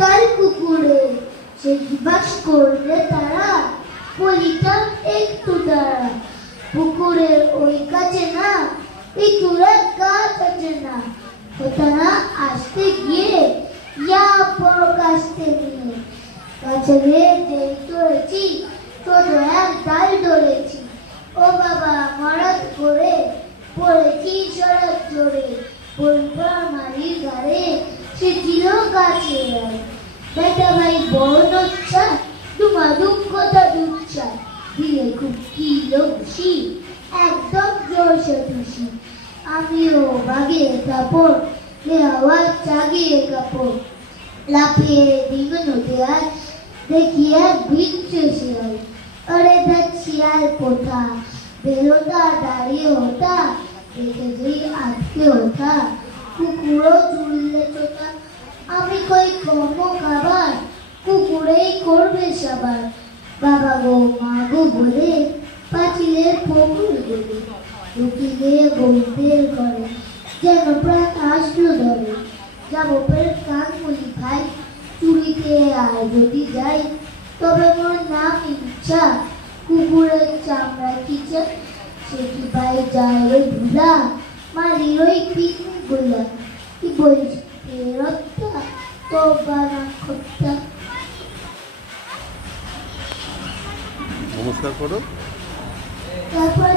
কাল কুকুরে সে কি বাস করবে তারা, বলিতাম একটু দাঁড়া। পুকুরের ওই কাছে না পিকুরে গাছ আছে না, ওখানে আসতে গিয়ে ইয়া বড় কাছতে নিয়ে কাছে যেই ধরেছি ছোট এক ডাল ধরেছি। ও বাবা মরাত করে পড়েছি সড়ক জোরে, পড়বা মারির গাড়ে সে ছিল গাছে। বেটা ভাই বড় নচ্ছা দুমাদুম কথা দুচ্ছা, দিলে খুব কিলো খুশি একদম জোরসে খুশি। আমিও বাগিয়ে কাপড় আওয়াজ জাগিয়ে কাপড় লাফিয়ে ডিঙে নদী আর দেখি এক বিচ্ছু শিয়াল। আরে দেখ শিয়াল কোথা বেরোটা দাঁড়িয়ে হতা, দেখে যেই আটকে ওঠা কুকুরও চুললে চোটা। আমি কই কম খাবার কুকুরেই করবে সবার, বাবা গো মা গো বলে পাঁচিলের পুকুর গেলে ঢুকিলে বলতের ঘরে যেন প্রাণ আসলো ধরে। যাবো পেট কান মুলি ভাই চুরিতে আর যদি যাই, তবে মোর নাম ইচ্ছা কুকুরের চামড়া খিচা। সে কি ভাই যায় ওই ভুলা মারির ওই পিকু গোলা। কি বলিস রক্তা তো বানা খোট্টা। নমস্কার করো। তারপর